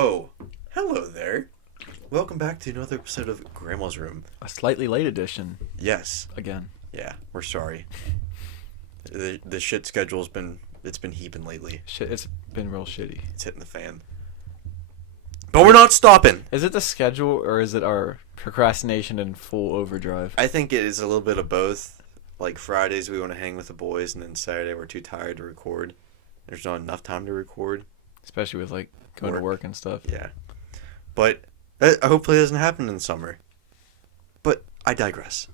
Oh, hello there. Welcome back to another episode of Grandma's Room. A slightly late edition. Yes. Again. Yeah, we're sorry. The shit schedule's been heaping lately. Shit, it's been real shitty. It's hitting the fan. But we're not stopping. Is it the schedule or is it our procrastination in full overdrive? I think it is a little bit of both. Like Fridays we want to hang with the boys, and then Saturday we're too tired to record. There's not enough time to record. Especially with like going to work and stuff. Yeah. But hopefully it doesn't happen in the summer. But I digress.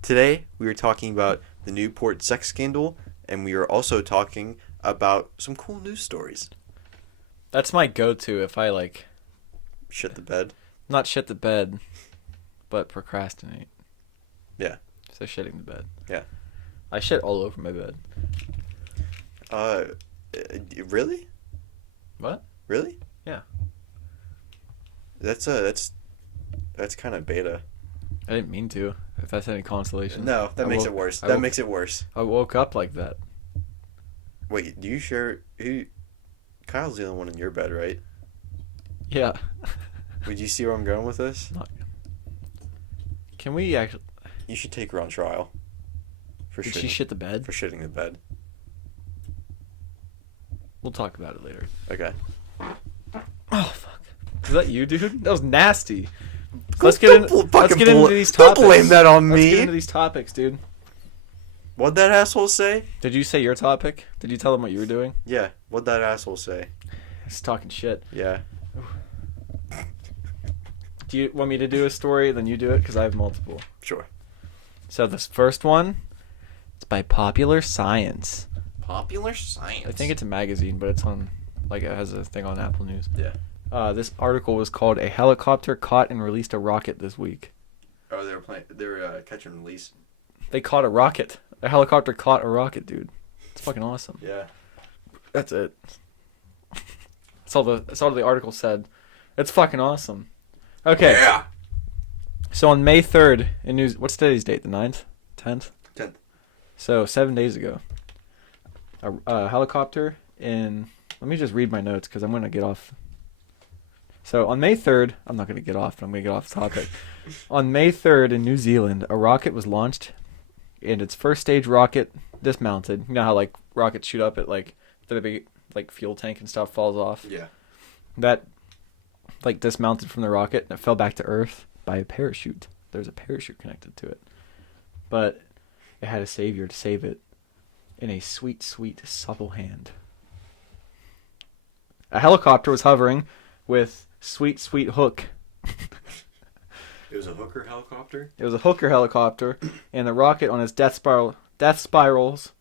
Today we are talking about the Newport sex scandal, and we are also talking about some cool news stories. That's my go-to if I like... Shit the bed? Not shit the bed, but procrastinate. Yeah. So shitting the bed. Yeah. I shit all over my bed. Really? What? Really? Yeah. That's kind of beta. I didn't mean to. If that's any consolation. No, that makes it worse. Makes it worse. I woke up like that. Wait, do you share... Kyle's the only one in your bed, right? Yeah. Would you see where I'm going with this? Can we actually... You should take her on trial. Did she shit the bed? For shitting the bed. We'll talk about it later. Okay. Oh, fuck. Is that you, dude? That was nasty. Let's get into these topics. Don't blame that on me. Let's get into these topics, dude. What'd that asshole say? Did you say your topic? Did you tell them what you were doing? Yeah. What'd that asshole say? He's talking shit. Yeah. Do you want me to do a story? Then you do it, because I have multiple. Sure. So this first one, it's by Popular Science. Popular Science? I think it's a magazine, but it's on, like, it has a thing on Apple News. Yeah. This article was called "A Helicopter Caught and Released a Rocket This Week." Oh, they were catch and release. They caught a rocket. A helicopter caught a rocket, dude. It's fucking awesome. Yeah. That's it. That's all the article said. It's fucking awesome. Okay. Yeah. So on May 3rd in News, what's today's date? The 9th? 10th? 10th. So 7 days ago, a helicopter in. Let me just read my notes because I'm gonna get off. So on May 3rd, I'm not gonna get off, but I'm gonna get off the topic. On May 3rd in New Zealand, a rocket was launched, and its first stage rocket dismounted. You know how like rockets shoot up at like the big like fuel tank and stuff falls off. Yeah. That like dismounted from the rocket and it fell back to Earth by a parachute. There's a parachute connected to it, but it had a savior to save it in a sweet, sweet, supple hand. A helicopter was hovering with sweet, sweet hook. It was a hooker helicopter? It was a hooker helicopter, and the rocket on its death spirals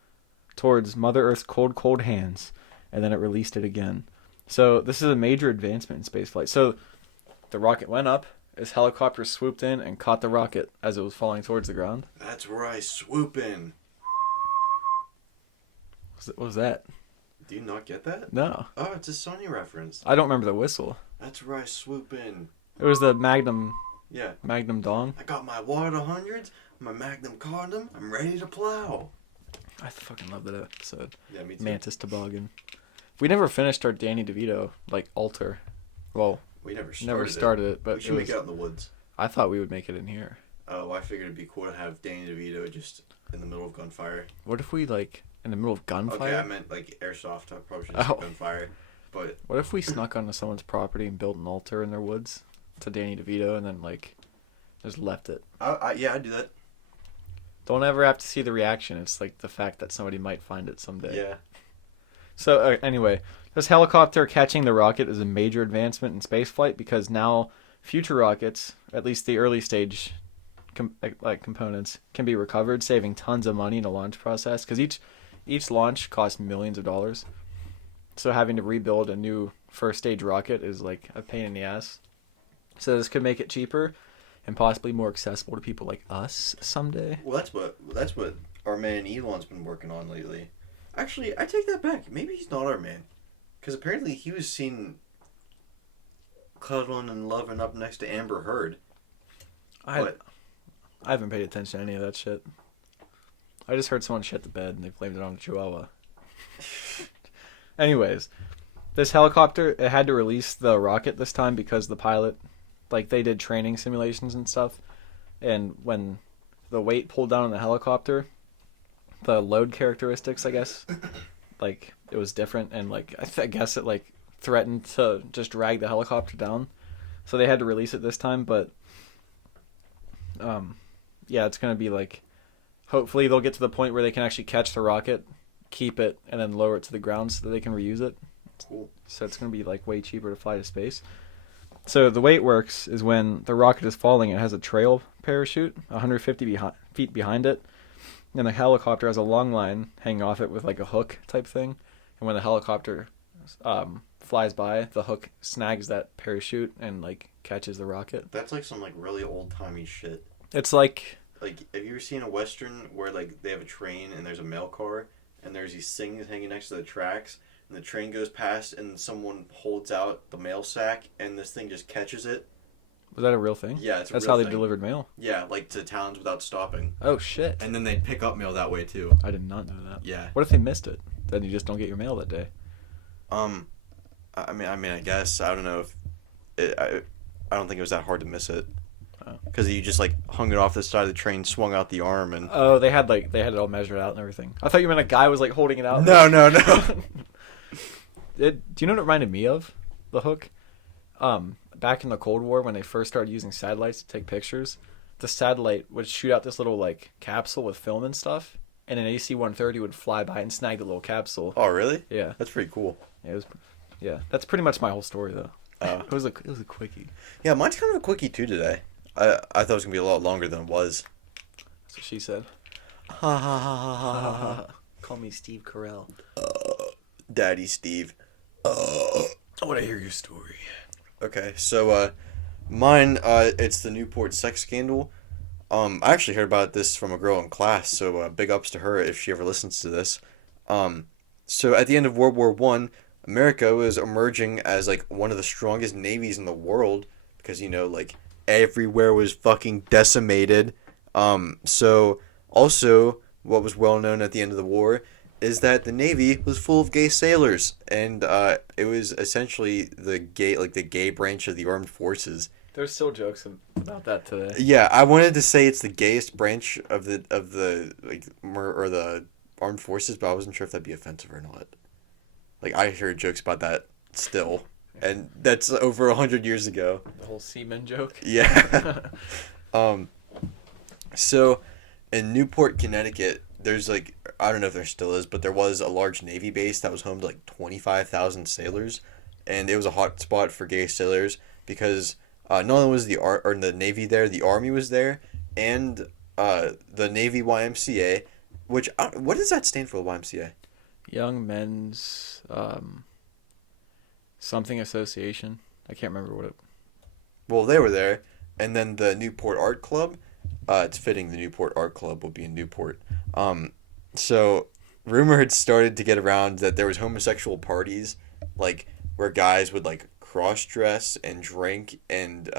towards Mother Earth's cold, cold hands, and then it released it again. So this is a major advancement in spaceflight. So the rocket went up, this helicopter swooped in and caught the rocket as it was falling towards the ground. That's where I swoop in. What was that? Do you not get that? No. Oh, it's a Sony reference. I don't remember the whistle. That's where I swoop in. It was the Magnum. Yeah. Magnum dong. I got my Water 100s, my Magnum condom. I'm ready to plow. I fucking love that episode. Yeah, me too. Mantis Toboggan. We never finished our Danny DeVito like altar. Well, we never started it, but we should make it out in the woods. I thought we would make it in here. Oh, I figured it'd be cool to have Danny DeVito just in the middle of gunfire. What if we like in the middle of gunfire? Okay, I meant like airsoft. I probably should say gunfire. But what if we snuck onto someone's property and built an altar in their woods to Danny DeVito and then like just left it? Yeah, I'd do that. Don't ever have to see the reaction. It's like the fact that somebody might find it someday. Yeah. So anyway, this helicopter catching the rocket is a major advancement in spaceflight because now future rockets, at least the early stage components, can be recovered, saving tons of money in the launch process. Because each launch costs millions of dollars. So having to rebuild a new first stage rocket is like a pain in the ass. So this could make it cheaper and possibly more accessible to people like us someday. Well, that's what our man Elon's been working on lately. Actually, I take that back. Maybe he's not our man, because apparently he was seen cuddling and loving up next to Amber Heard. I haven't paid attention to any of that shit. I just heard someone shit the bed and they blamed it on a chihuahua. Anyways, This helicopter, it had to release the rocket this time because the pilot, like they did training simulations and stuff, and when the weight pulled down on the helicopter, the load characteristics, I guess, like it was different, and like I guess it like threatened to just drag the helicopter down, so they had to release it this time. But yeah, it's gonna be like, hopefully they'll get to the point where they can actually catch the rocket, keep it, and then lower it to the ground so that they can reuse it. Cool. So it's gonna be like way cheaper to fly to space. So the way it works is when the rocket is falling, it has a trail parachute 150 feet behind it, and the helicopter has a long line hanging off it with like a hook type thing. And when the helicopter flies by, the hook snags that parachute and like catches the rocket. That's like some like really old timey shit. It's like Have you ever seen a western where like they have a train and there's a mail car and there's these things hanging next to the tracks and the train goes past and someone holds out the mail sack and this thing just catches it? Was that a real thing? Yeah, it's a That's real how thing. they delivered mail. Yeah, like to towns without stopping. Oh shit! And then they'd pick up mail that way too. I did not know that. Yeah. What if they missed it? Then you just don't get your mail that day. I mean, I guess I don't know if I don't think it was that hard to miss it. Because you just like hung it off the side of the train, swung out the arm, and Oh, they had it all measured out and everything. I thought you meant a guy was like holding it out. no. Do you know what it reminded me of? The hook. Back in the Cold War, when they first started using satellites to take pictures, the satellite would shoot out this little like capsule with film and stuff, and an AC-130 would fly by and snag the little capsule. Oh, really? Yeah, That's pretty cool. it was. Yeah, that's pretty much my whole story though. It was a quickie. Yeah, mine's kind of a quickie too today. I thought it was gonna be a lot longer than it was. That's what she said. Ha ha ha ha ha ha. Call me Steve Carell. Daddy Steve. I want to hear your story. Okay, so mine it's the Newport sex scandal. I actually heard about this from a girl in class, so big ups to her if she ever listens to this. So at the end of World War One, America was emerging as like one of the strongest navies in the world because like everywhere was fucking decimated. So also what was well known at the end of the war is that the Navy was full of gay sailors, and it was essentially the gay branch of the armed forces. There's still jokes about that today. Yeah, I wanted to say it's the gayest branch of the or the armed forces, but I wasn't sure if that'd be offensive or not. Like I heard jokes about that still, and that's over 100 years ago. The whole seaman joke. Yeah. So in Newport, Connecticut, there's like, I don't know if there still is, but there was a large Navy base that was home to like 25,000 sailors, and it was a hot spot for gay sailors because not only was the Navy there, the Army was there, and the Navy YMCA, which what does that stand for, the YMCA? Young Men's something association. I can't remember what it. Well, they were there, and then the Newport Art Club. It's fitting the Newport Art Club will be in Newport. So rumor had started to get around that there was homosexual parties, like where guys would like cross dress and drink and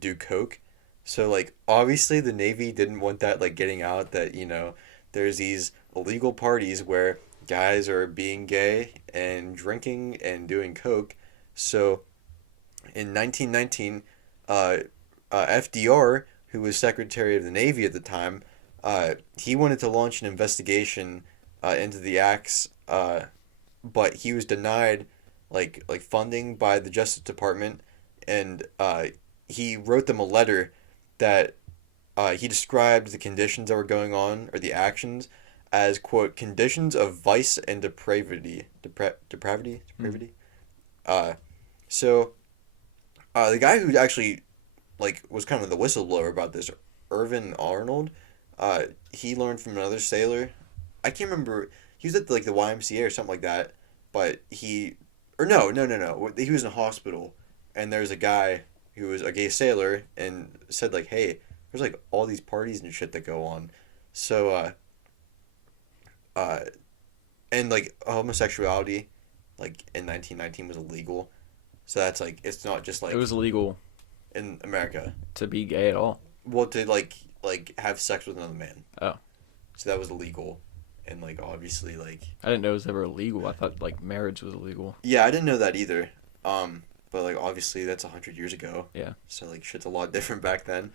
do coke. So like obviously the Navy didn't want that like getting out that there's these illegal parties where guys are being gay and drinking and doing coke. So in 1919, FDR, who was Secretary of the Navy at the time, he wanted to launch an investigation into the acts, but he was denied like funding by the Justice Department, and he wrote them a letter that he described the conditions that were going on, or the actions, as, quote, conditions of vice and depravity. Depravity? So the guy who actually was kind of the whistleblower about this, Irvin Arnold, he learned from another sailor. I can't remember. He was at the YMCA or something like that, but he was in a hospital, and there's a guy who was a gay sailor and said hey, there's all these parties and shit that go on. So and homosexuality in 1919 was illegal. So that's it's not just It was illegal in America to be gay at all. well to have sex with another man. Oh. So that was illegal. and like obviously like I didn't know it was ever illegal. I thought like marriage was illegal. yeah, I didn't know that either. But like obviously that's 100 years ago. Yeah. So like shit's a lot different back then.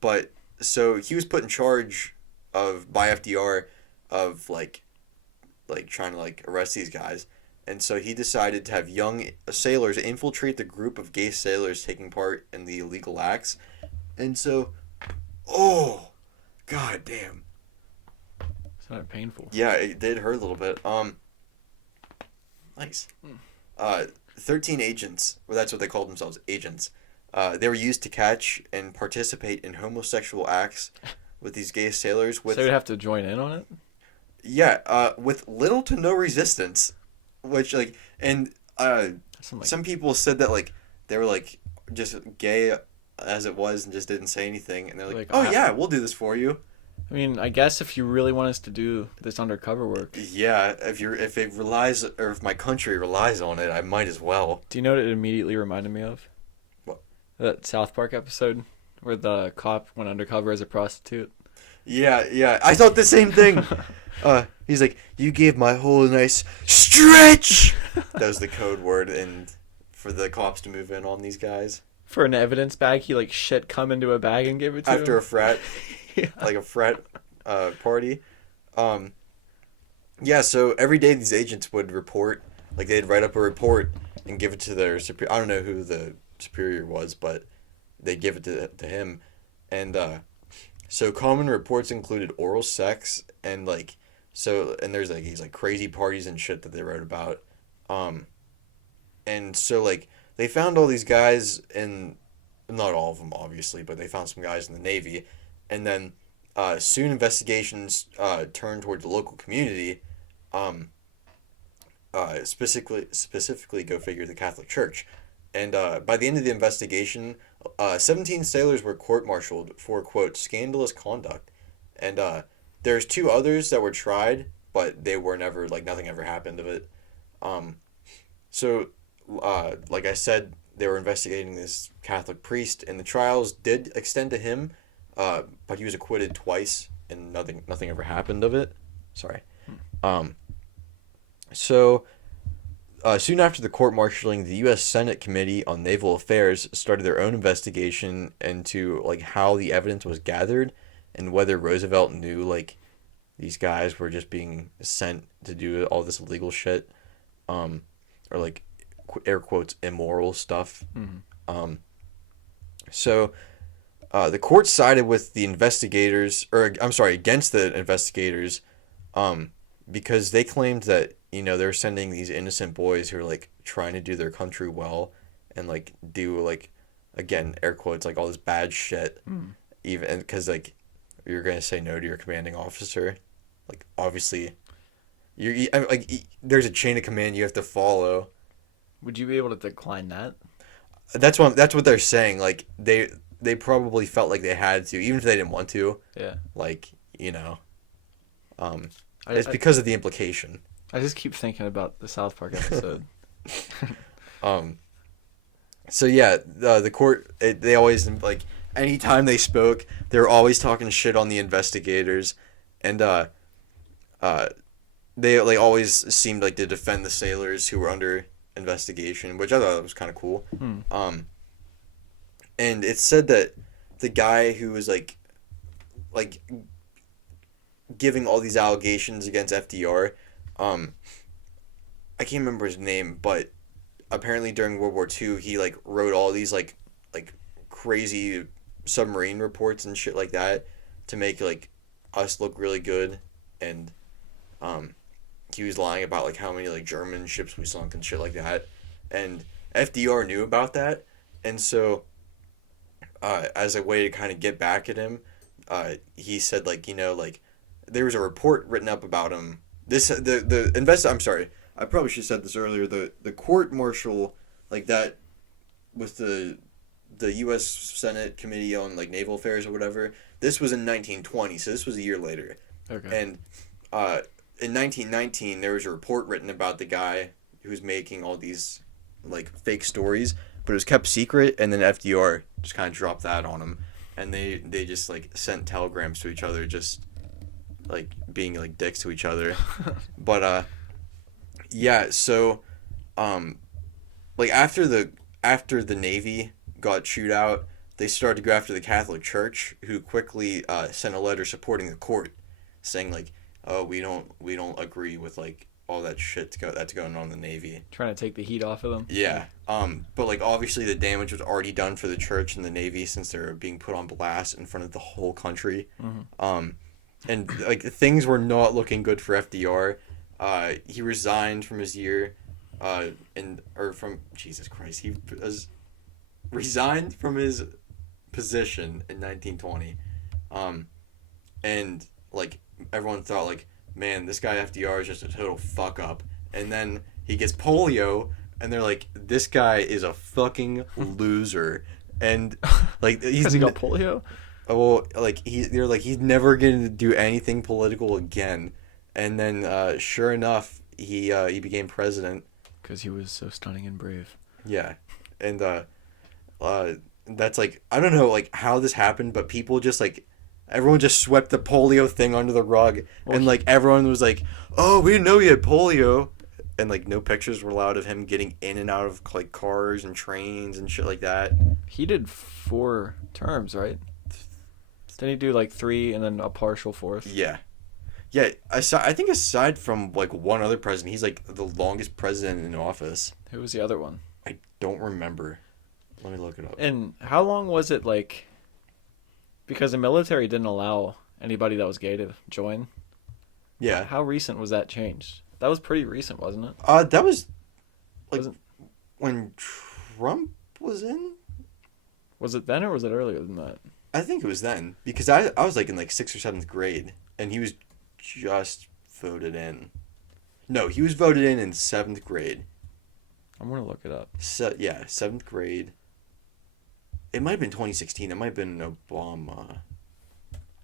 But so he was put in charge of by FDR of like trying to like arrest these guys. And so he decided to have young sailors infiltrate the group of gay sailors taking part in the illegal acts. And so, oh, god damn. It's not painful. Yeah, it did hurt a little bit. Nice. 13 agents, well, that's what they called themselves, agents. They were used to catch and participate in homosexual acts with these gay sailors. With So you'd have to join in on it? yeah, with little to no resistance, which like and some people said that like they were like just gay as it was and just didn't say anything, and they're like, oh yeah, we'll do this for you. I mean, I guess if you really want us to do this undercover work. Yeah, if it relies or if my country relies on it, I might as well. Do you know what it immediately reminded me of? What? That South Park episode where the cop went undercover as a prostitute. Yeah, I thought the same thing. He's like, you gave my whole nice stretch. That was the code word, and for the cops to move in on these guys. For an evidence bag, he like shit come into a bag and gave it to him. After a frat, yeah. like a frat party. Yeah, so every day these agents would report, like they'd write up a report and give it to their superior. I don't know who the superior was, but they'd give it to him. And so common reports included oral sex and like, so, and there's like these like crazy parties and shit that they wrote about. And so like they found all these guys in, not all of them obviously, but they found some guys in the Navy. And then soon investigations turned toward the local community, specifically go figure the Catholic Church. And by the end of the investigation, 17 sailors were court-martialed for, quote, scandalous conduct. And there's 2 others that were tried, but they were never, like, nothing ever happened of it. So, like I said, they were investigating this Catholic priest, and the trials did extend to him, but he was acquitted twice, and nothing ever happened of it. Sorry. So, soon after the court-martialing, the U.S. Senate Committee on Naval Affairs started their own investigation into like how the evidence was gathered and whether Roosevelt knew like these guys were just being sent to do all this illegal shit, or like air quotes immoral stuff. Mm-hmm. So the court sided with the investigators, or I'm sorry, against the investigators, because they claimed that, you know, they're sending these innocent boys who are like trying to do their country well and like do like, again, air quotes, like all this bad shit, even because like you're gonna say no to your commanding officer, like obviously, there's a chain of command you have to follow. Would you be able to decline that? That's what they're saying. Like they probably felt like they had to, even if they didn't want to. Yeah. Like, you know, it's because of the implication. I just keep thinking about the South Park episode. So yeah, the court, they always, like, anytime they spoke, they were always talking shit on the investigators, and they like always seemed like to defend the sailors who were under investigation, which I thought was kind of cool. And it said that the guy who was like giving all these allegations against FDR, I can't remember his name, but apparently during World War II, he like wrote all these like crazy submarine reports and shit like that to make like us look really good, and he was lying about like how many like German ships we sunk and shit like that, and FDR knew about that, and so as a way to kind of get back at him, he said like, you know, like there was a report written up about him. I'm sorry, I probably should have said this earlier. The court martial, like that, with the U.S. Senate Committee on like Naval Affairs or whatever. This was in 1920, so this was a year later. Okay. And in 1919, there was a report written about the guy who's making all these like fake stories, but it was kept secret. And then FDR just kind of dropped that on him, and they just like sent telegrams to each other, just like being like dicks to each other. But yeah, so like after the Navy got chewed out, they started to go after the Catholic Church, who quickly sent a letter supporting the court, saying like, "Oh, we don't agree with like all that shit that's going on in the Navy." Trying to take the heat off of them. Yeah. But like obviously the damage was already done for the church and the Navy since they were being put on blast in front of the whole country. And like things were not looking good for FDR. He resigned from his year, Jesus Christ, he resigned from his position in 1920. And like everyone thought like, man, this guy FDR is just a total fuck up. And then he gets polio, and they're like, this guy is a fucking loser. And like Because he got polio? well, like they're like he's never going to do anything political again. And then sure enough, he became president. Because he was so stunning and brave. Yeah. And that's like, I don't know like how this happened, but people just like everyone just swept the polio thing under the rug. And like everyone was like, oh, we didn't know he had polio. And like no pictures were allowed of him getting in and out of like cars and trains and shit like that. He did 4 terms, right? Didn't he do like 3 and then a partial 4th? Yeah. Yeah, I think aside from like one other president, he's like the longest president in office. Who was the other one? I don't remember. Let me look it up. And how long was it like? Because the military didn't allow anybody that was gay to join. Yeah. How recent was that changed? That was pretty recent, wasn't it? That was like Wasn't- when Trump was in. Was it then or was it earlier than that? I think it was then because I was like in like 6th or 7th grade and he was just voted in. No, he was voted in 7th grade. I'm gonna look it up. Yeah, 7th grade. It might have been 2016. It might have been Obama.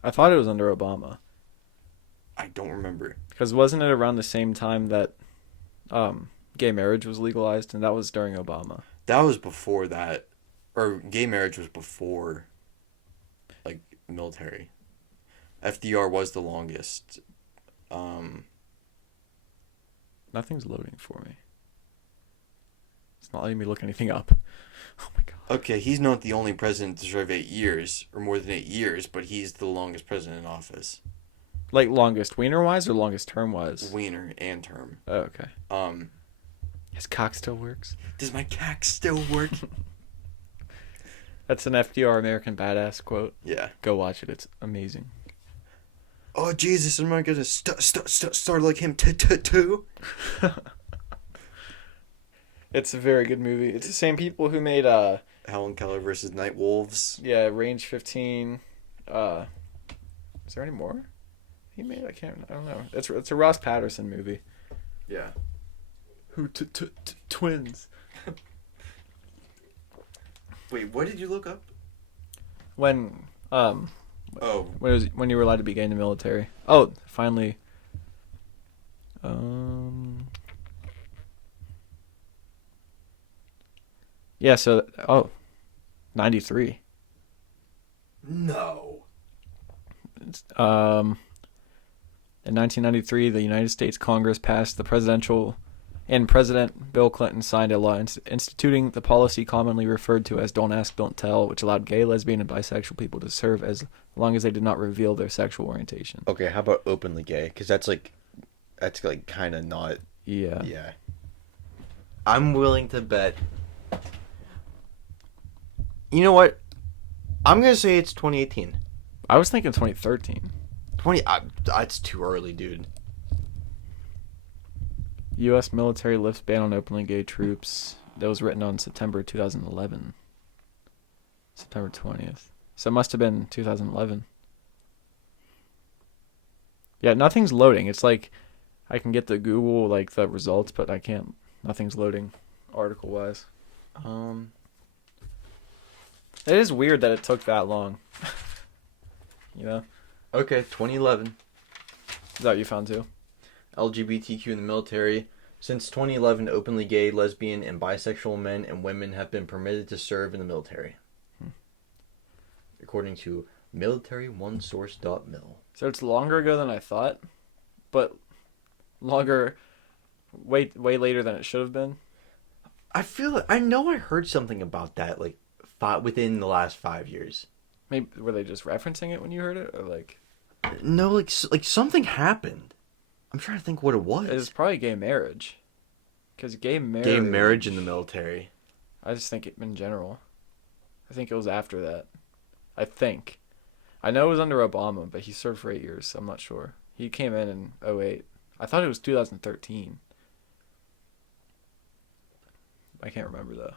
I thought it was under Obama. I don't remember. Because wasn't it around the same time that gay marriage was legalized, and that was during Obama? That was before that, or gay marriage was before, like, military. FDR was the longest. Nothing's loading for me. It's not letting me look anything up. Oh my god. Okay, he's not the only president to serve 8 years, or more than 8 years, but he's the longest president in office. Like longest wiener-wise or longest term-wise? Wiener and term. Oh, okay. His cock still works? Does my cack still work? That's an FDR American Badass quote. Yeah. Go watch it. It's amazing. Oh, Jesus, am I gonna start like him too? It's a very good movie. It's the same people who made Helen Keller versus Night Wolves. yeah, Range 15. Is there any more? He made I don't know. It's a Ross Patterson movie. Yeah. Who twins? Wait, what did you look up? When Oh, when you were allowed to be gay in the military. Oh, finally. Yeah, so 93. no. In 1993, the United States Congress passed the President Bill Clinton signed a law instituting the policy commonly referred to as "Don't Ask, Don't Tell," which allowed gay, lesbian, and bisexual people to serve as long as they did not reveal their sexual orientation. Okay, how about openly gay? Because that's like kind of not. Yeah. Yeah. I'm willing to bet. You know what? I'm gonna say it's 2018. I was thinking 2013. That's too early, dude. U.S. military lifts ban on openly gay troops. That was written on September 2011. September 20th. So it must have been 2011. Yeah, nothing's loading. It's like I can get the Google like the results, but I can't. Nothing's loading article-wise. It is weird that it took that long. You know? Okay, 2011. Is that what you found too? LGBTQ in the military. Since 2011, openly gay, lesbian, and bisexual men and women have been permitted to serve in the military. According to military1source.mil. So it's longer ago than I thought, but longer, way later than it should have been. I know I heard something about that like within the last 5 years. Maybe were they just referencing it when you heard it, or like? No, like something happened. I'm trying to think what it was. It's probably gay marriage, because gay marriage in the military. I just think it in general. I think it was after that. I think. I know it was under Obama, but he served for 8 years, so I'm not sure. He came in 2008. I thought it was 2013. I can't remember though.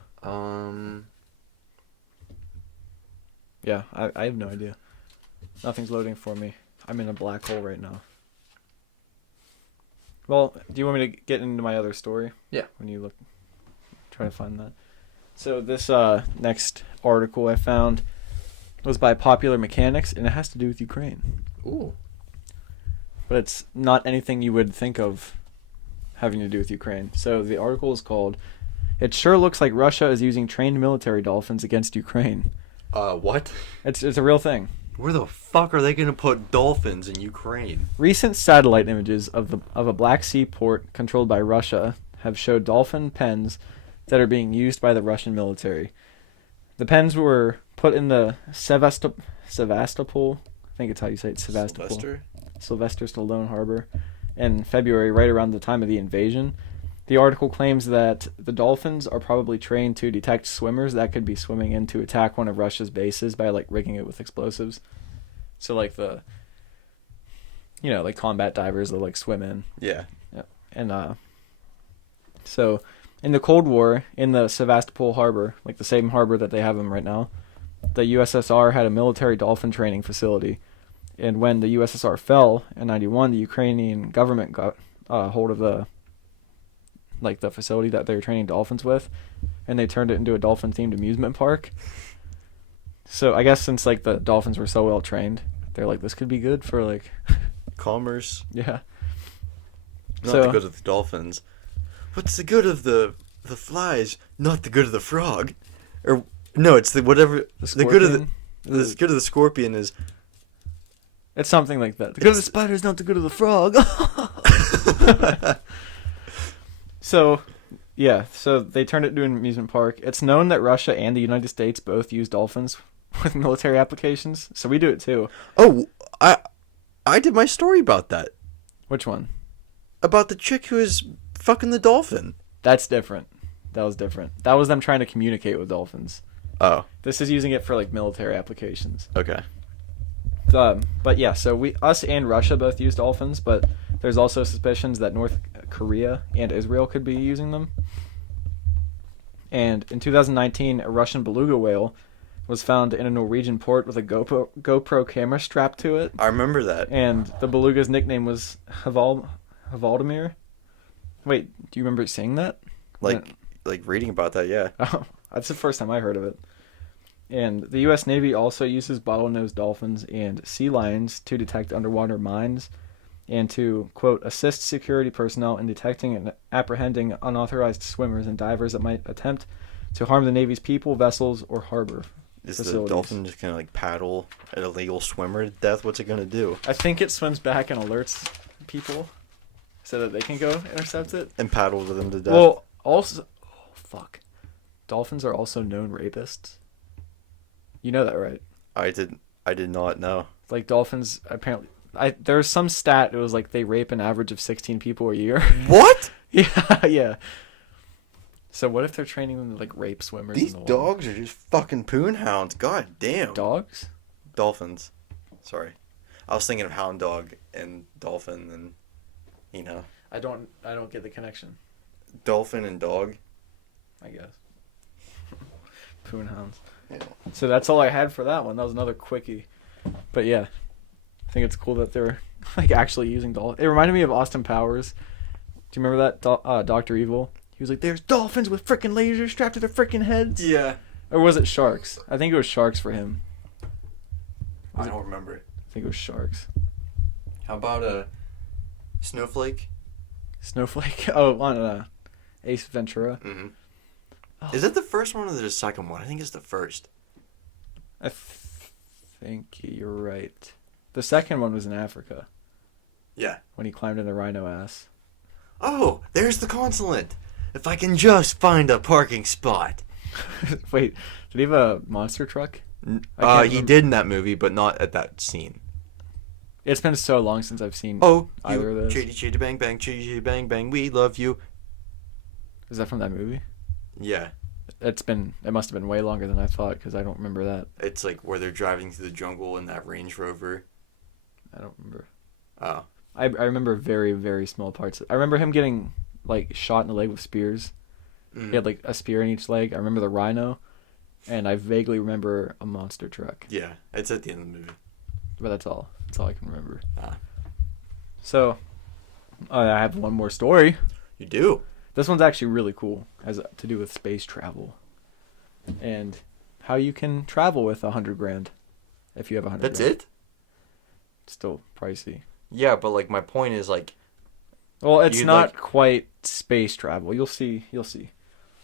Yeah, I have no idea. Nothing's loading for me. I'm in a black hole right now. Well, do you want me to get into my other story? Yeah. When you look, try to find that. So this next article I found was by Popular Mechanics, and it has to do with Ukraine. Ooh. But it's not anything you would think of having to do with Ukraine. So the article is called, "It Sure Looks Like Russia is Using Trained Military Dolphins Against Ukraine." What? It's a real thing. Where the fuck are they gonna put dolphins in Ukraine? Recent satellite images of a Black Sea port controlled by Russia have showed dolphin pens that are being used by the Russian military. The pens were put in the Sevastopol, I think it's how you say it, Sevastopol. Sylvester Stallone Harbor in February, right around the time of the invasion. The article claims that the dolphins are probably trained to detect swimmers that could be swimming in to attack one of Russia's bases by like rigging it with explosives. So like like combat divers that like swim in. Yeah. And so in the Cold War, in the Sevastopol Harbor, like the same harbor that they have them right now, the USSR had a military dolphin training facility. And when the USSR fell in 91, the Ukrainian government got hold of the facility that they were training dolphins with, and they turned it into a dolphin-themed amusement park. So I guess since like the dolphins were so well trained, they're like, this could be good for like commerce. Yeah. Not the good of the dolphins. What's the good of the flies? Not the good of the frog. Or no, it's the whatever. The good of the good of the scorpion is. It's something like that. The good of the spider is not the good of the frog. So they turned it into an amusement park. It's known that Russia and the United States both use dolphins with military applications, so we do it too. Oh, I did my story about that. Which one? About the chick who is fucking the dolphin. That's different. That was different. That was them trying to communicate with dolphins. Oh. This is using it for like military applications. Okay. But yeah, so us and Russia both use dolphins, but there's also suspicions that North Korea and Israel could be using them. And in 2019, a Russian beluga whale was found in a Norwegian port with a GoPro camera strapped to it. I remember that. And the beluga's nickname was Havaldemir. Wait, do you remember seeing that? Like reading about that, yeah. Oh, that's the first time I heard of it. And the U.S. Navy also uses bottlenose dolphins and sea lions to detect underwater mines and to, quote, assist security personnel in detecting and apprehending unauthorized swimmers and divers that might attempt to harm the Navy's people, vessels, or harbor facilities. The dolphin just going to like paddle an illegal swimmer to death? What's it going to do? I think it swims back and alerts people so that they can go intercept it. And paddle to them to death? Well, also... Oh, fuck. Dolphins are also known rapists. You know that, right? I did not know. Like dolphins, apparently, there was some stat. It was like they rape an average of 16 people a year. What? Yeah. So what if they're training them to like rape swimmers? These in the water? dogs are just fucking poon hounds. God damn. Dogs? Dolphins. Sorry, I was thinking of hound dog and dolphin, and I don't get the connection. Dolphin and dog. I guess. Poon hounds. Yeah. So that's all I had for that one. That was another quickie. But yeah, I think it's cool that they're like actually using dolphins. It reminded me of Austin Powers. Do you remember that Dr. Evil? He was like, "There's dolphins with freaking lasers strapped to their freaking heads." Yeah. Or was it sharks? I think it was sharks for him. I don't remember. I think it was sharks. How about a snowflake? Snowflake? Oh, on Ace Ventura. Mm-hmm. Oh. Is that the first one or the second one? I think it's the first. I think you're right. The second one was in Africa Yeah. when he climbed in the rhino ass. Oh, there's the consulate. If I can just find a parking spot. Wait, did he have a monster truck? He remember. did in that movie, but not at that scene. It's been so long since I've seen Oh, either of those. chitty chitty bang bang, chitty chitty bang bang, we love you. Is that from that movie? Yeah. It must have been way longer than I thought because I don't remember that. It's like where they're driving through the jungle in that Range Rover. I don't remember. Oh. I remember very, very small parts. I remember him getting like shot in the leg with spears. Mm. He had like a spear in each leg. I remember the rhino, and I vaguely remember a monster truck. Yeah, it's at the end of the movie. But that's all. That's all I can remember. Ah. So, I have one more story. You do? This one's actually really cool. Has to do with space travel, and how you can travel with $100,000 if you have $100,000. That's it? It's still pricey. Yeah, but like my point is like, Well, it's You'd not like- quite space travel. You'll see. You'll see.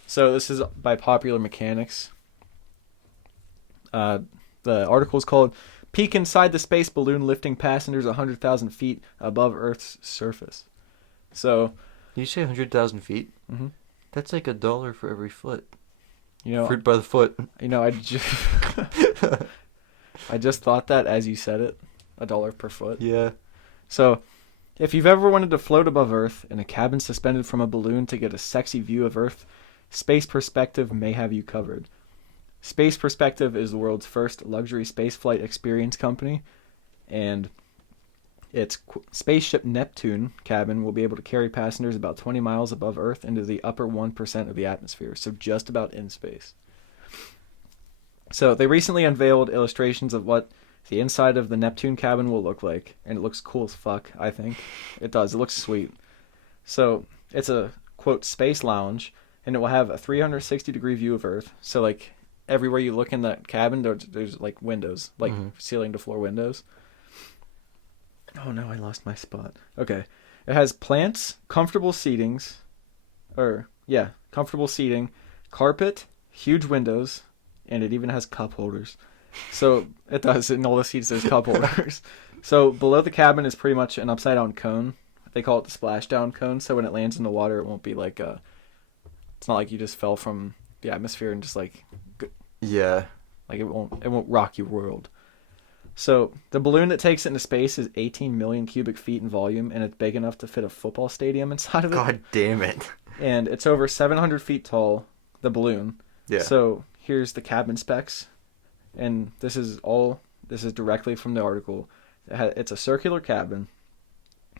So this is by Popular Mechanics. The article is called "Peek Inside the Space Balloon Lifting Passengers 100,000 Feet Above Earth's Surface." So, did you say 100,000 feet? Mhm. That's like $1 for every foot. you know, Fruit by the foot. I just I just thought that as you said it, $1 per foot. Yeah. So, if you've ever wanted to float above Earth in a cabin suspended from a balloon to get a sexy view of Earth, Space Perspective may have you covered. Space Perspective is the world's first luxury spaceflight experience company, and its spaceship Neptune cabin will be able to carry passengers about 20 miles above Earth into the upper 1% of the atmosphere, so just about in space. So they recently unveiled illustrations of what the inside of the Neptune cabin will look like, and it looks cool as fuck, I think. It does. It looks sweet. So it's a, quote, space lounge, and it will have a 360-degree view of Earth. So, like, everywhere you look in that cabin, there's like, windows, like ceiling-to-floor windows. Oh, no, I lost my spot. Okay. It has plants, comfortable seating, carpet, huge windows, and it even has cup holders. So it does. In all the seats, there's cup holders. So below the cabin is pretty much an upside-down cone. They call it the splashdown cone. So when it lands in the water, it won't be like a... It's not like you just fell from the atmosphere and just like... Yeah. Like it won't rock your world. So the balloon that takes it into space is 18 million cubic feet in volume, and it's big enough to fit a football stadium inside of it. God damn it. And it's over 700 feet tall, the balloon. Yeah. So here's the cabin specs. And this is directly from the article. It's a circular cabin.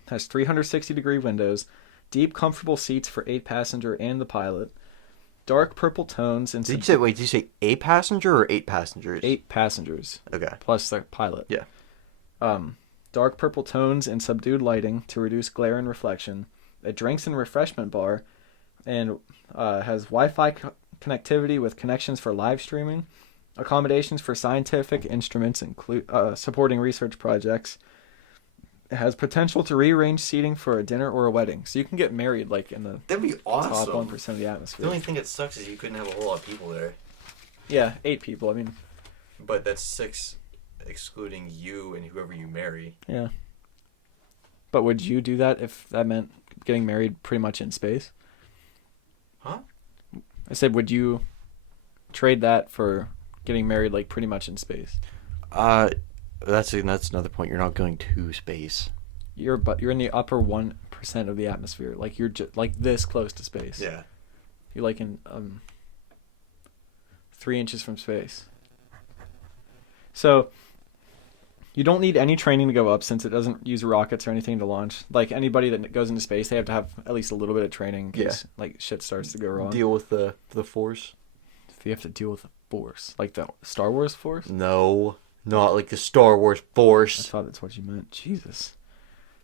Has 360-degree windows, deep, comfortable seats for 8 passenger and the pilot, dark purple tones, and Did you say a passenger or 8 passengers? 8 passengers. Okay. Plus the pilot. Yeah. Dark purple tones and subdued lighting to reduce glare and reflection. A drinks and refreshment bar, and has Wi-Fi connectivity with connections for live streaming, accommodations for scientific instruments, supporting research projects. It has potential to rearrange seating for a dinner or a wedding, so you can get married like in the That'd be awesome. top 1% of the atmosphere. The only thing that sucks is you couldn't have a whole lot of people there. Yeah, 8 people. I mean, But that's 6 excluding you and whoever you marry. yeah. But would you do that if that meant getting married pretty much in space? Huh? I said, would you trade that for getting married like pretty much in space? That's another point. You're not going to space. You're in the upper 1% of the atmosphere. Like you're like this close to space. Yeah. You're like in 3 inches from space. So you don't need any training to go up since it doesn't use rockets or anything to launch. Like anybody that goes into space, they have to have at least a little bit of training in case like shit starts to go wrong. Deal with the force? If you have to deal with the force, like the Star Wars force. No, not like the Star Wars force. I thought that's what you meant. Jesus.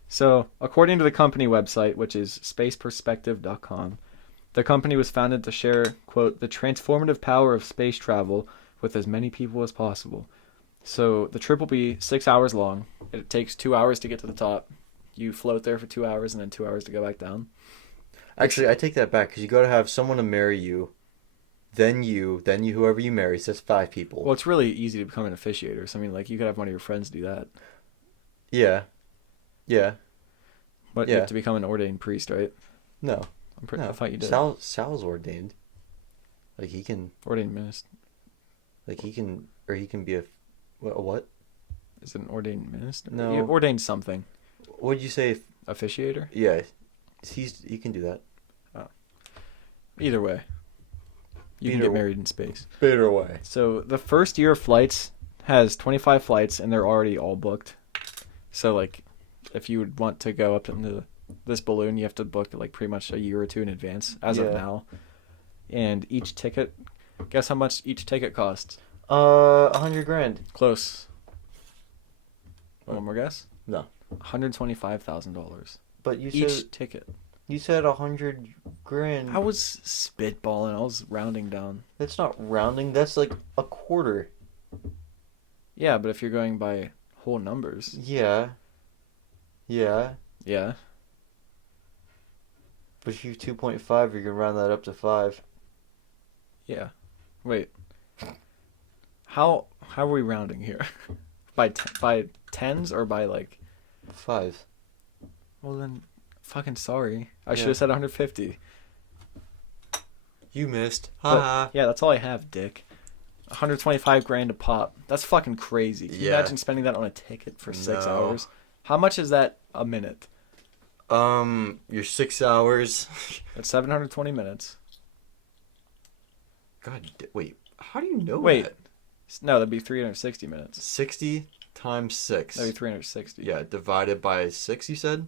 So, according to the company website, which is spaceperspective.com, the company was founded to share, quote, the transformative power of space travel with as many people as possible. So, the trip will be 6 hours long. It takes 2 hours to get to the top. You float there for 2 hours and then 2 hours to go back down. Actually, I take that back because you got to have someone to marry you, then you, whoever you marry. So that's 5 people. Well, it's really easy to become an officiator. So, I mean, like, you could have one of your friends do that. Yeah. Yeah. But you Yeah. have to become an ordained priest, right? No. I thought you did. Sal's ordained. Like he can, Ordained minister. or he can be a what? Is it an ordained minister? No. You ordained something. What'd you say? Officiator? Yeah, he can do that. Either way. You can Either get married in space. Better way. So the first year of flights has 25 flights, and they're already all booked. So, like, if you would want to go up into this balloon, you have to book, like, pretty much a year or two in advance, as of now. And each ticket, guess how much each ticket costs? $100,000. Close. One more guess? No. $125,000. But you Each said ticket. $100,000. I was spitballing. I was rounding down. That's not rounding. That's like a quarter. Yeah, but if you're going by whole numbers. Yeah. Yeah. Yeah. But if you have 2.5, you're gonna round that up to 5. Yeah. Wait. How are we rounding here? by tens or by like 5. Well then fucking sorry. I should Yeah. have said 150. You missed. But, yeah, that's all I have, dick. 125 grand a pop. That's fucking crazy. Can you Yeah. imagine spending that on a ticket for 6 No. hours? How much is that a minute? Your 6 hours. That's 720 minutes. God, wait. How do you know Wait. that? No, that'd be 360 minutes. 60 times 6. That'd be 360. Yeah, divided by 6, you said?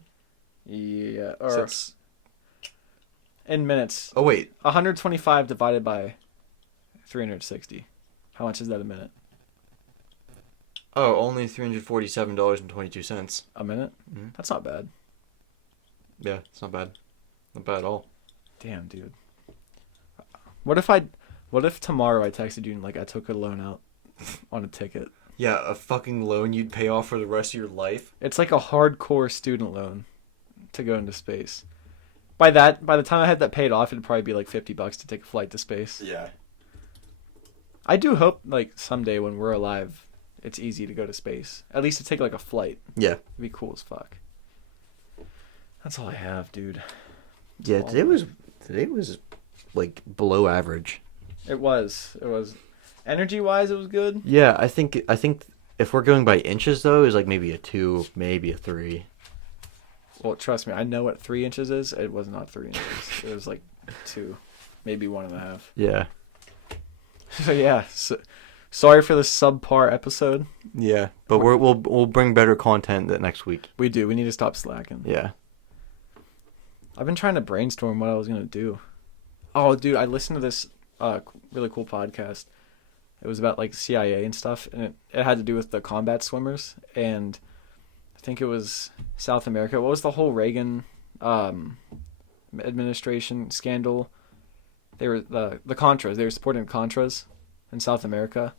Yeah. So Or it's- in minutes. Oh, wait. 125 divided by 360. How much is that a minute? Oh, only $347.22. A minute? Mhm. That's not bad. Yeah, it's not bad. Not bad at all. Damn, dude. What if tomorrow I texted you and like I took a loan out on a ticket? Yeah, a fucking loan you'd pay off for the rest of your life. It's like a hardcore student loan to go into space. By the time I had that paid off, it'd probably be like $50 to take a flight to space. Yeah. I do hope like someday when we're alive, it's easy to go to space. At least to take like a flight. Yeah. It'd be cool as fuck. That's all I have, dude. Yeah, today was like below average. It was. Energy wise, it was good. Yeah, I think if we're going by inches though, it's like maybe a 2, maybe a 3. Well, trust me, I know what 3 inches is. It was not 3 inches. It was like 2, maybe 1.5. Yeah. So yeah, sorry for this subpar episode. Yeah, but we'll bring better content that next week. We do. We need to stop slacking. Yeah. I've been trying to brainstorm what I was gonna do. Oh, dude, I listened to this really cool podcast. It was about like CIA and stuff, and it had to do with the combat swimmers, and I think it was South America. What was the whole Reagan administration scandal? They were the Contras. They were supporting Contras in South America.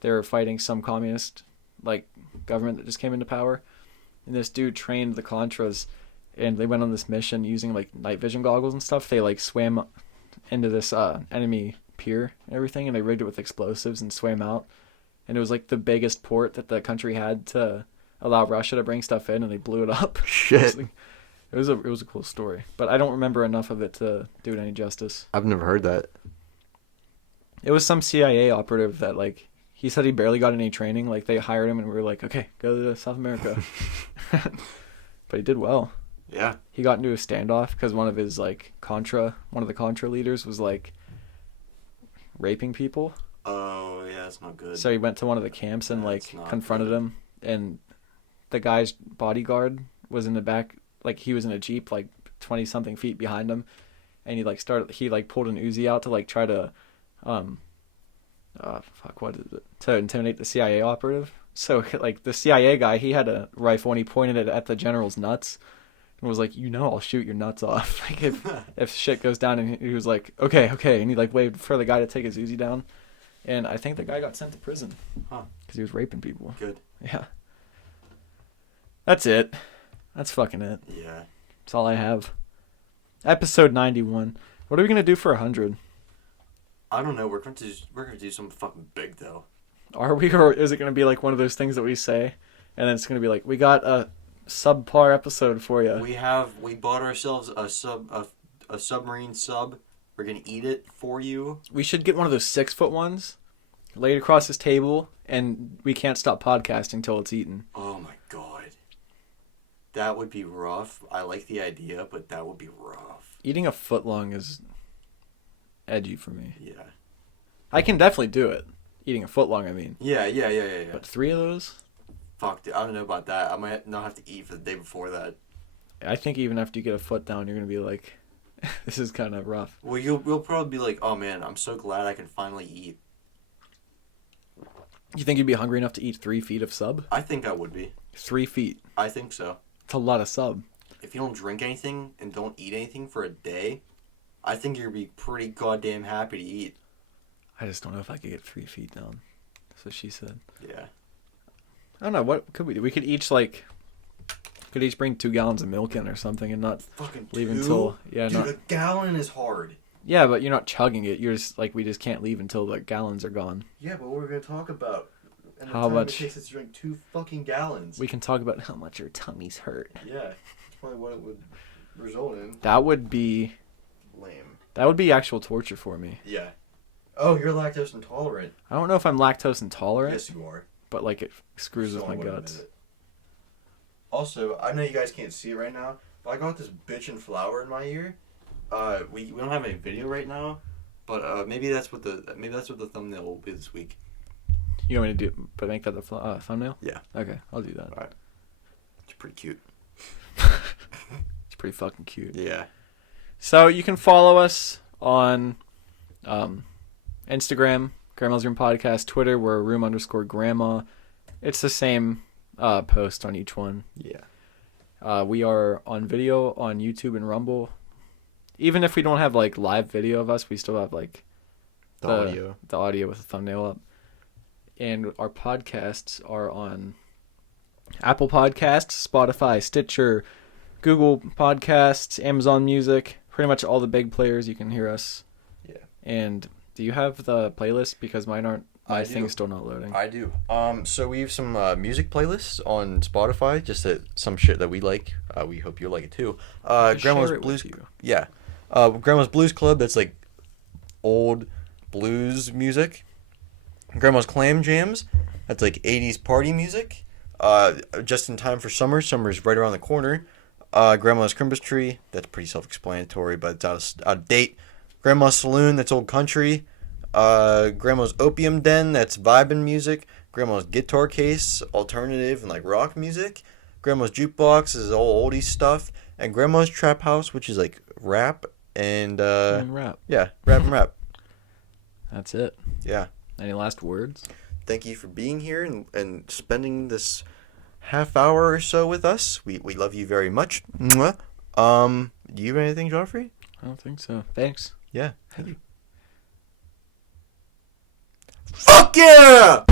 They were fighting some communist like government that just came into power, and this dude trained the Contras, and they went on this mission using like night vision goggles and stuff. They like swam into this enemy pier and everything, and they rigged it with explosives and swam out, and it was like the biggest port that the country had to allow Russia to bring stuff in, and they blew it up. Shit. It was a cool story, but I don't remember enough of it to do it any justice. I've never heard that. It was some CIA operative that like he said he barely got any training. Like they hired him, and we were like, okay, go to South America. But he did well. Yeah. He got into a standoff because one of the Contra leaders was like raping people. Oh, yeah, that's not good. So he went to one of the camps and That's like not confronted good. him, and the guy's bodyguard was in the back, like he was in a Jeep like 20 something feet behind him, and he pulled an Uzi out to like try to what is it, to intimidate the CIA operative. So like the CIA guy, he had a rifle and he pointed it at the general's nuts and was like, I'll shoot your nuts off like if shit goes down. And he was like, okay, and he like waved for the guy to take his Uzi down, and I think the guy got sent to prison because he was raping people. Good. Yeah. That's it. That's fucking it. Yeah. That's all I have. Episode 91. What are we gonna do for 100? I don't know. We're gonna do something fucking big though. Are we, or is it gonna be like one of those things that we say and then it's gonna be like, we got a subpar episode for you. We bought ourselves a submarine sub. We're gonna eat it for you. We should get one of those 6-foot ones, lay it across this table, and we can't stop podcasting till it's eaten. Oh my god, that would be rough. I like the idea, but that would be rough. Eating a foot long is edgy for me. Yeah. I can definitely do it. Eating a foot long, I mean. Yeah. But 3 of those? Fuck, dude, I don't know about that. I might not have to eat for the day before that. I think even after you get a foot down, you're gonna be like, this is kind of rough. Well, you'll probably be like, oh man, I'm so glad I can finally eat. You think you'd be hungry enough to eat 3 feet of sub? I think I would be. 3 feet. I think so. It's a lot of sub. If you don't drink anything and don't eat anything for a day, I think you'd be pretty goddamn happy to eat. I just don't know if I could get 3 feet down. That's what she said. Yeah. I don't know. What could we do? We could each bring 2 gallons of milk in or something and not Fucking leave 2? until A gallon is hard. Yeah, but you're not chugging it. You're just like, we just can't leave until the gallons are gone. Yeah, but we're gonna talk about how much it takes us to drink 2 fucking gallons. We can talk about how much your tummies hurt. Yeah, that's probably what it would result in. That would be Lame. That would be actual torture for me. Yeah. Oh, you're lactose intolerant. I don't know if I'm lactose intolerant. Yes, you are. But like it screws with So my I wouldn't guts. admit it. Also, I know you guys can't see it right now, but I got this bitchin' flower in my ear. We don't have any video right now, but maybe that's what the thumbnail will be this week. You want me to make that the thumbnail? Yeah. Okay, I'll do that. Alright. It's pretty cute. It's pretty fucking cute. Yeah. So you can follow us on Instagram, Grandma's Room Podcast, Twitter, we're room_grandma. It's the same post on each one. Yeah. We are on video on YouTube and Rumble. Even if we don't have like live video of us, we still have like the audio with the thumbnail up. And our podcasts are on Apple Podcasts, Spotify, Stitcher, Google Podcasts, Amazon Music, pretty much all the big players you can hear us. Yeah. And do you have the playlist? Because mine aren't. My do. thing's still not loading. I do. So we have some music playlists on Spotify, just some shit that we like. We hope you like it too. Grandma's Blues. Yeah. Grandma's Blues Club. That's like old blues music. Grandma's Clam Jams. That's like 80s party music. Just in time for summer. Summer's right around the corner. Grandma's Christmas Tree. That's pretty self-explanatory, but it's out of date. Grandma's Saloon. That's old country. Grandma's Opium Den. That's vibin' music. Grandma's Guitar Case. Alternative and like rock music. Grandma's Jukebox is all oldie stuff. And Grandma's Trap House, which is like rap and rap. Yeah, rap and rap. That's it. Yeah. Any last words? Thank you for being here and spending this half hour or so with us. We love you very much. Mwah. Do you have anything, Joffrey? I don't think so. Thanks. Yeah. Thank you. Fuck yeah!